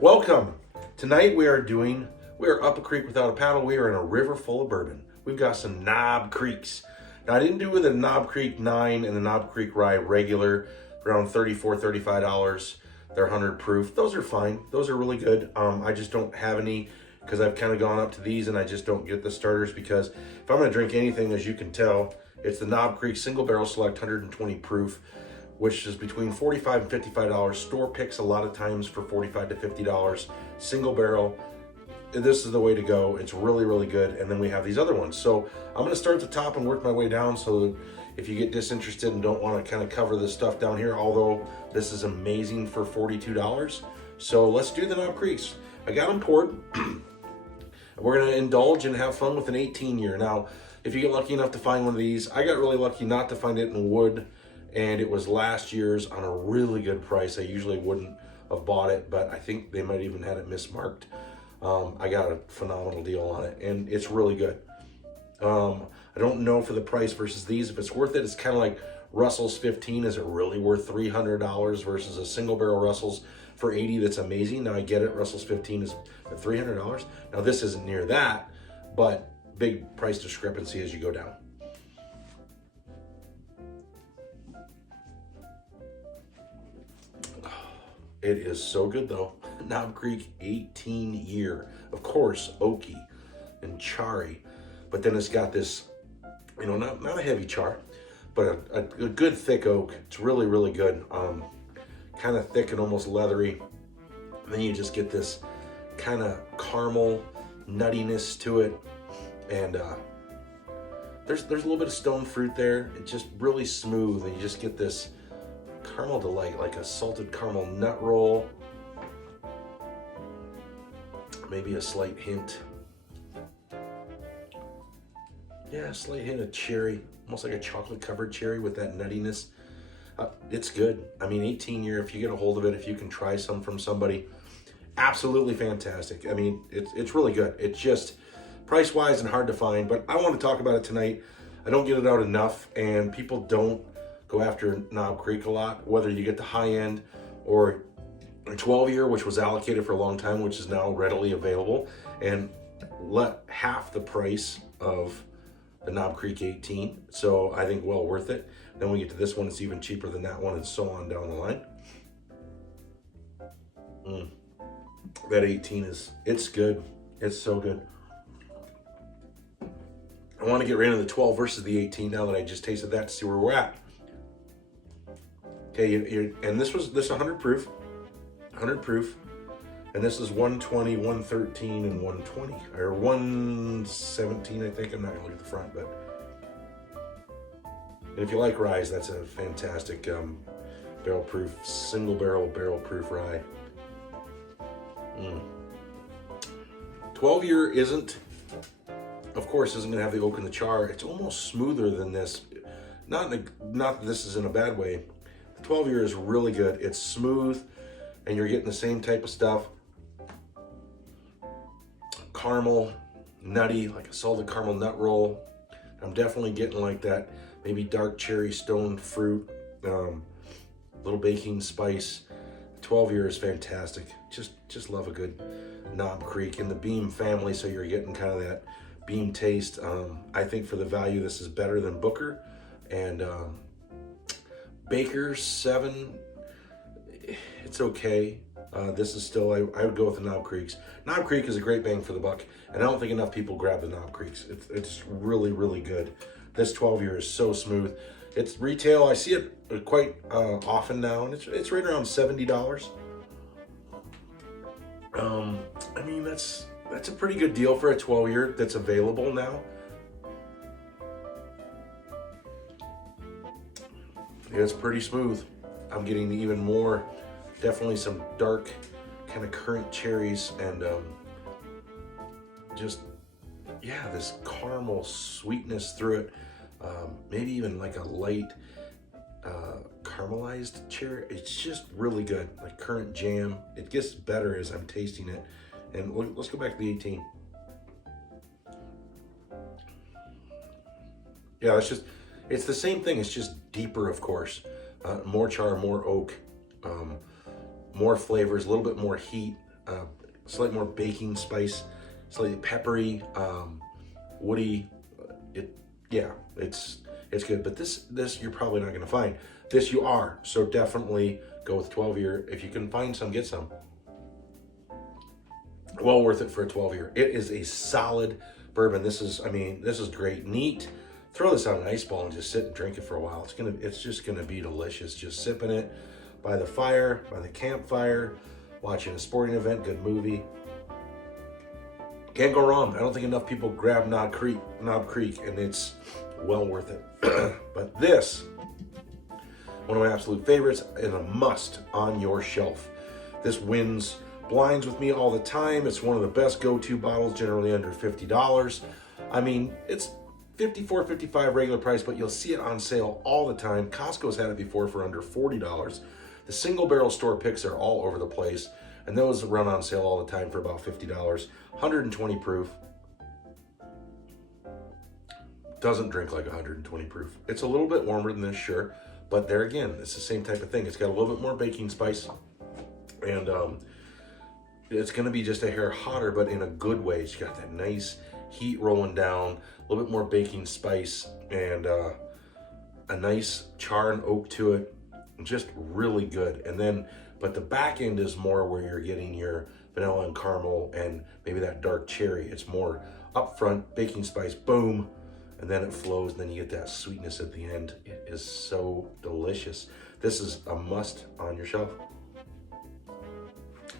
Welcome. Tonight we are up a creek without a paddle. We are in a river full of bourbon. We've got some Knob Creeks. Now I didn't do the Knob Creek 9 and the Knob Creek Rye regular, around $34, $35. They're 100 proof. Those are fine. Those are really good. I just don't have any because I've kind of gone up to these and I just don't get the starters because if I'm going to drink anything, as you can tell, it's the Knob Creek Single Barrel Select 120 proof, which is between $45 and $55. Store picks a lot of times for $45 to $50. Single barrel. This is the way to go. It's really, really good. And then we have these other ones. So I'm going to start at the top and work my way down so that if you get disinterested and don't want to kind of cover this stuff down here, although this is amazing for $42. So let's do the Knob Creeks. I got them poured. We're going to indulge and have fun with an 18-year. Now, if you get lucky enough to find one of these, I got really lucky not to find it in wood, and it was last year's on a really good price. I usually wouldn't have bought it, but I think they might even had it mismarked. I got a phenomenal deal on it, and it's really good. I don't know for the price versus these, if it's worth it. It's kind of like Russell's 15. Is it really worth $300 versus a single barrel Russell's for $80? That's amazing. Now I get it. Russell's 15 is at $300. Now this isn't near that, but big price discrepancy as you go down. It is so good though. Knob Creek 18-year. Of course, oaky and charry, but then it's got this, you know, not a heavy char, but a good thick oak. It's really, really good. Kind of thick and almost leathery. And then you just get this kind of caramel nuttiness to it. And there's a little bit of stone fruit there. It's just really smooth, and you just get this caramel delight, like a salted caramel nut roll. Maybe a slight hint. Yeah, a slight hint of cherry, almost like a chocolate covered cherry with that nuttiness. It's good. I mean, 18-year, if you get a hold of it, if you can try some from somebody, absolutely fantastic. I mean, it's really good. It's just price-wise and hard to find, but I want to talk about it tonight. I don't get it out enough, and people don't go after Knob Creek a lot, whether you get the high end or a 12-year, which was allocated for a long time, which is now readily available, and half the price of the Knob Creek 18. So I think well worth it. Then we get to this one, it's even cheaper than that one, and so on down the line. That 18 it's good. It's so good. I want to get right into the 12 versus the 18 now that I just tasted that to see where we're at. Okay, and this 100 proof, and this is 120, 113, and 120, or 117, I think. I'm not gonna look at the front, but. And if you like rye, that's a fantastic barrel proof, single barrel proof rye. 12-year isn't gonna have the oak and the char. It's almost smoother than this. Not that this is in a bad way. The 12-year is really good. It's smooth, and you're getting the same type of stuff. Caramel, nutty, like a salted caramel nut roll. I'm definitely getting like that, maybe dark cherry stoned fruit, little baking spice. 12-year is fantastic. Just love a good Knob Creek in the Beam family, so you're getting kind of that Beam taste. I think for the value, this is better than Booker, and Baker's 7, it's okay. This is still, I would go with the Knob Creeks. Knob Creek is a great bang for the buck, and I don't think enough people grab the Knob Creeks. It's really, really good. This 12-year is so smooth. It's retail. I see it quite often now, and it's right around $70. I mean, that's a pretty good deal for a 12-year that's available now. It's pretty smooth. I'm getting even more, definitely some dark kind of currant cherries, and just, yeah, this caramel sweetness through it. Maybe even like a light caramelized cherry. It's just really good, like currant jam. It gets better as I'm tasting it. And let's go back to the 18. Yeah, it's the same thing. It's just deeper, of course. More char, more oak, more flavors, a little bit more heat. slightly more baking spice, slightly peppery, woody. It's good. But this you're probably not going to find. This you are. So definitely go with 12 year. If you can find some, get some. Well worth it for a 12 year. It is a solid bourbon. This is great. Neat. Throw this on an ice ball and just sit and drink it for a while. It's just gonna be delicious. Just sipping it by the fire, by the campfire, watching a sporting event, good movie. Can't go wrong. I don't think enough people grab Knob Creek, and it's well worth it. But this, one of my absolute favorites, and a must on your shelf. This wins blinds with me all the time. It's one of the best go-to bottles, generally under $50. I mean, it's $54, $55 regular price, but you'll see it on sale all the time. Costco's had it before for under $40. The single barrel store picks are all over the place, and those run on sale all the time for about $50. 120 proof. Doesn't drink like 120 proof. It's a little bit warmer than this, sure, but there again, it's the same type of thing. It's got a little bit more baking spice, and it's going to be just a hair hotter, but in a good way. It's got that nice heat rolling down, a little bit more baking spice, and a nice char and oak to it. Just really good. And then, but the back end is more where you're getting your vanilla and caramel and maybe that dark cherry. It's more upfront, baking spice, boom, and then it flows, and then you get that sweetness at the end. It is so delicious. This is a must on your shelf.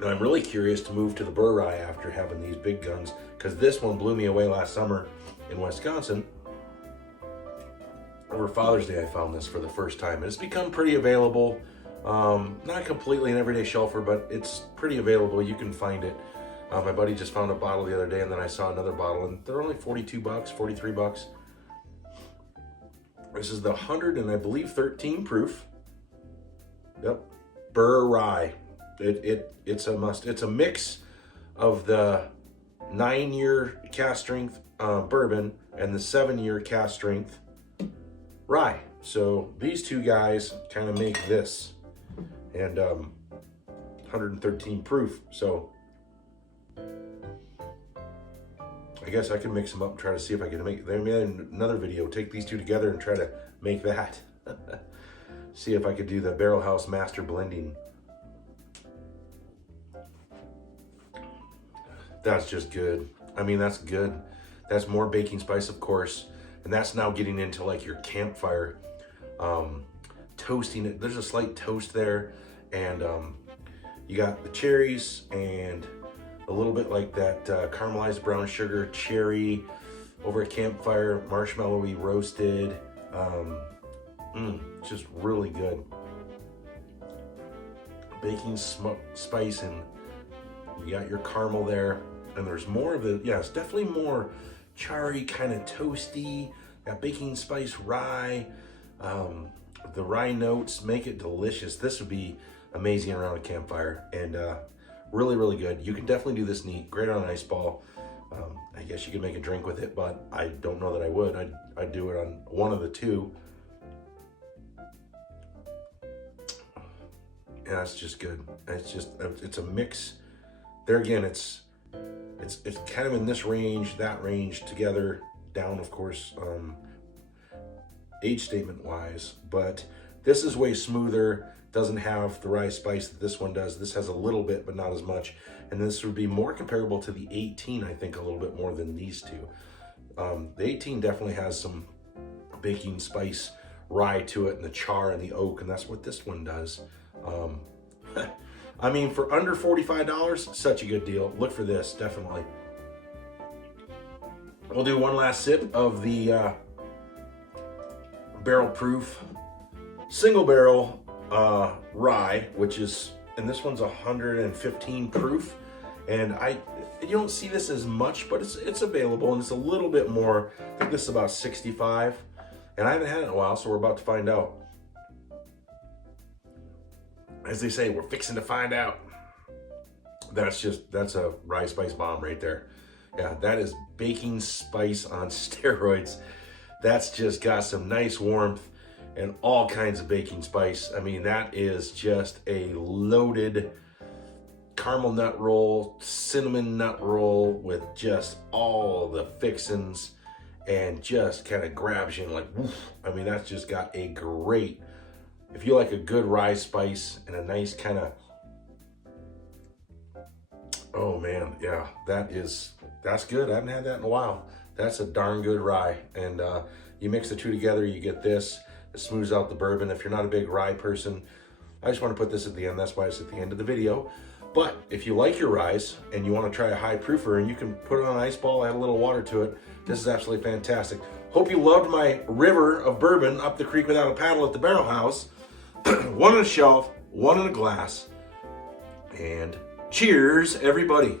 Now, I'm really curious to move to the Burr Rye after having these big guns, because this one blew me away last summer in Wisconsin. Over Father's Day, I found this for the first time, and it's become pretty available. Not completely an everyday shelfer, but it's pretty available. You can find it. My buddy just found a bottle the other day, and then I saw another bottle, and they're only $42, $43. This is the 100 and I believe 13 proof. Yep, Burr Rye. It's a must. It's a mix of the 9-year cast strength bourbon and the 7-year cast strength rye. So these two guys kind of make this, and 113 proof. So I guess I can mix them up and try to see if I can make. They made another video. Take these two together and try to make that. See if I could do the Barrel House Master Blending. That's just good. I mean, that's good. That's more baking spice, of course. And that's now getting into like your campfire, toasting it. There's a slight toast there. And you got the cherries and a little bit like that caramelized brown sugar cherry over a campfire, marshmallowy roasted. It's just really good. Baking spice, and you got your caramel there. And there's more of the, yeah, it's definitely more charry, kind of toasty. That baking spice rye. The rye notes make it delicious. This would be amazing around a campfire, and really, really good. You can definitely do this neat. Great on an ice ball. I guess you could make a drink with it, but I don't know that I would. I'd do it on one of the two. Yeah, it's just good. It's a mix. There again, it's kind of in this range, that range, together, down, of course, age statement wise, but this is way smoother. Doesn't have the rye spice that this one does. This has a little bit, but not as much. And this would be more comparable to the 18, I think, a little bit more than these two. The 18 definitely has some baking spice rye to it, and the char and the oak, and that's what this one does. I mean, for under $45, such a good deal. Look for this, definitely. We'll do one last sip of the barrel proof single barrel rye, which is, and this one's 115 proof, and you don't see this as much, but it's available, and it's a little bit more. I think this is about 65, and I haven't had it in a while, so we're about to find out. As they say, we're fixing to find out. That's a rye spice bomb right there. Yeah, that is baking spice on steroids. That's just got some nice warmth and all kinds of baking spice. I mean, that is just a loaded caramel nut roll, cinnamon nut roll with just all the fixins, and just kind of grabs you and like, woof. I mean, that's just got a great, if you like a good rye spice and a nice kind of, oh man, yeah, that's good. I haven't had that in a while. That's a darn good rye. And you mix the two together, you get this. It smooths out the bourbon. If you're not a big rye person, I just want to put this at the end. That's why it's at the end of the video. But if you like your ryes and you want to try a high proofer, and you can put it on an ice ball, add a little water to it, this is absolutely fantastic. Hope you loved my river of bourbon up the creek without a paddle at the barrel house. One on a shelf, one in a glass. And cheers, everybody.